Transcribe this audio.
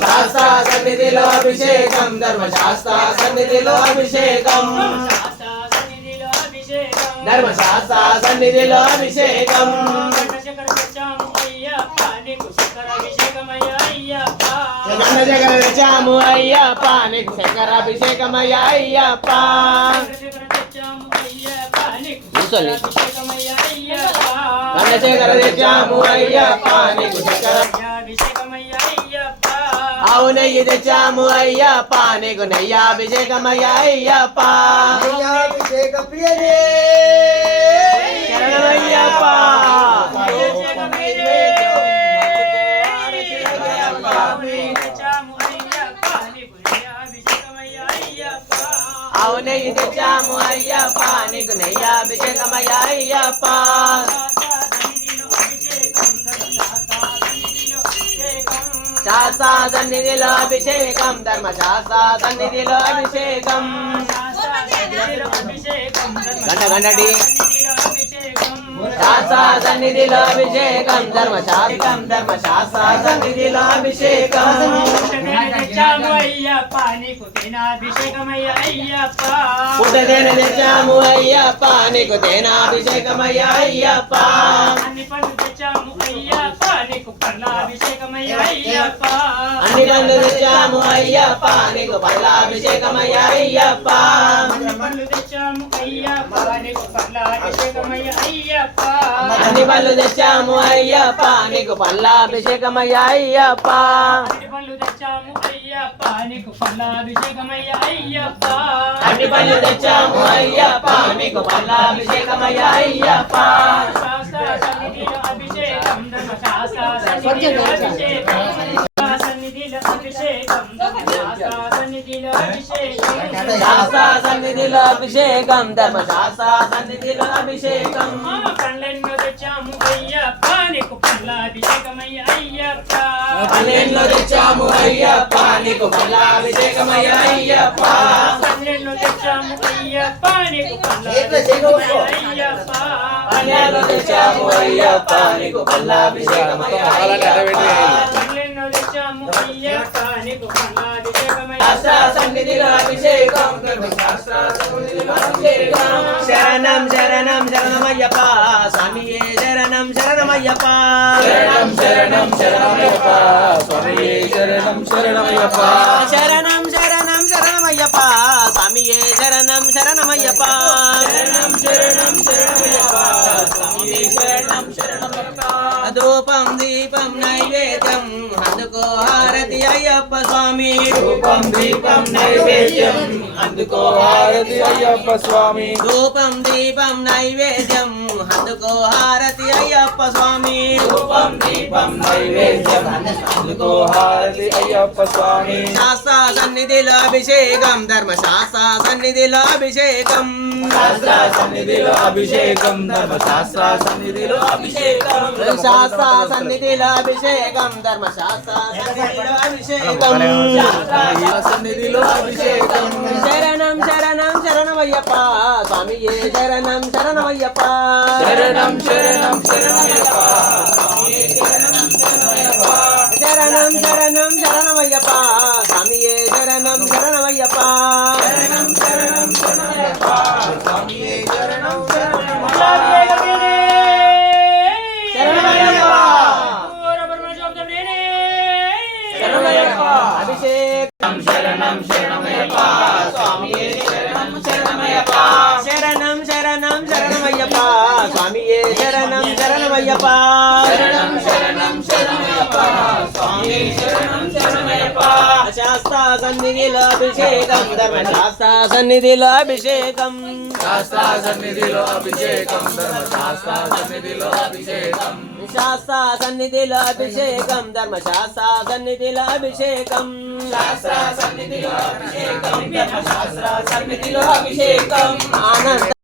శాస్త్ర సన్నిధిలో అభిషేకం ధర్మశాస్త్ర సన్నిధిలో అభిషేకం ధర్మశాస్త్ర సన్నిధిలో అభిషేకం జగన్న జగన తెచ్చాము అయ్యప్ప నీకు శంకర అభిషేకమయ్య అయ్యప్ప కూర్చోండి. చంద్రశేఖర తెచ్చాము అయ్యప్ప నీకు శంకర అభిషేకమయ్య అయ్యప్ప ఆవు నెయ్యి తెచ్చాము అయ్యప్ప నీకు నెయ్యాభిషేకమయ్య అయ్యప్ప అభిషేక ప్రియనే శరణమయ్యప్ప. ఆవు నెయ్యి తెచ్చాము అయ్యప్ప నీకు నెయ్యాభిషేకమయ్య అయ్యప్ప శాస్త్ర సన్నిధిలో అభిషేకం. ధర్మశాస్త్ర సన్నిధిలో అభిషేకం గంట గంటటి శాస్త్ర సన్నిధిలో అభిషేకం ధర్మశాస్త్రం ధర్మశాస్త్ర సన్నిధిలో అభిషేకం అయ్యప్ప నీకు తినాభిషేకమయ్య అయ్యప్ప పుట్టదేన తెచ్చాము అయ్యప్ప నీకు తేనాభిషేకమయ్య అయ్యప్ప. అన్ని పనులు తెచ్చాము అయ్యప్ప నీకు పళ్ళాభిషేకమయ్య అయ్యప్ప అన్ని కళ్ళు తెచ్చాము అయ్యప్ప. నీకు పల్లాభిషేకమయ్య అయ్యప్ప. పనులు తెచ్చాము అయ్యప్ప. నీకు పళ్ళాభిషేకమయ్య అయ్యప్ప. అన్ని పళ్ళు తెచ్చాము అయ్యప్ప. నీకు పల్లాభిషేకమయ్య అయ్యప్ప. అన్ని పనులు తెచ్చాము అయ్యప్ప. నీకు పళ్ళాభిషేకమయ్య అయ్యప్ప. అన్ని పళ్ళు తెచ్చాము అయ్యప్ప. నీకు పల్లాభిషేకమయ్య అయ్యప్ప. శాస్త్ర ధర్మశాస్త్ర సన్నిధిలో అభిషేకం. సన్నిధిలో అభిషేకం ధర్మశాస్త్ర సన్నిధిలో అభిషేకం తెచ్చాము అయ్యప్ప నీకు పళ్ళాభిషేకమయ్య అయ్యప్ప తెచ్చాము అయ్యప్ప నీకు అయ్యప్ప తెచ్చాము అయ్యప్ప నీకు పళ్ళాభిషేకమయ్య అభిషేకమయ్య అయ్యప్ప పన్నెండు తెచ్చాము అయ్యప్ప నీకు అభిషేకం శరణం శరణం శరణమయ్యప్ప. స్వామియే శరణం శరణమయ్యప్ప. శరణం శరణం శరణమయ్యప్ప. స్వామియే శరణం శరణమయ్యప్ప. శరణం శరణం శరణమయ్యప్ప. స్వామియే శరణం శరణమయ్యప్ప. ధూపం దీపం నైవేద్యం. అందుకో హారతి అయ్యప్ప స్వామి రూపం దీపం నైవేద్యం. అందుకో హారతి అయ్యప్ప స్వామి ధూపం దీపం నైవేద్యం. అందుకో హారతి అయ్యప్ప స్వామి. రూపం దీపం నైవేద్యం. అందుకో హారతి అయ్యప్ప స్వామి. శాస్త్ర సన్నిధిలో అభిషేకం సన్నిధిలో అభిషేకం. శాస్త్ర సన్నిధిలో అభిషేకం సన్నిధిలో అభిషేకం. శాస్త్ర సన్నిధిలో అభిషేకం ధర్మశాస్త్ర సన్నిధిలో అభిషేకం. శాస్త్ర సన్నిధిలో అభిషేకం. శరణం శరణం. శరణమయ్యప్ప స్వామియే శరణం శరణమయ్యప్ప శరణం శరణం శరణమయ్యప్ప స్వామియే శరణం శరణమయ్యప్ప శరణం శరణం శరణమయ్యప్ప స్వామియే శరణం శరణమయ్యప్ప శరణం శరణం శరణమయ్యప్ప స్వామియే శరణం శరణమయ్యప్ప శరణమయ్యప్ప శరణం శరణం శరణమయ్యప్ప స్వామియే శరణం శరణమయ్యప్ప శాస్త్ర సన్నిధిలో అభిషేకం ధర్మశాస్త్ర సన్నిధిలో అభిషేకం శాస్త్ర సన్నిధిలో అభిషేకం సన్నిధిలో అభిషేకం సన్నిధిలో అభిషేకం సన్నిధిలో అభిషేకం శాస్త్ర సన్నిధిలో అభిషేకం సన్నిధిలో అభిషేకం ఆనంద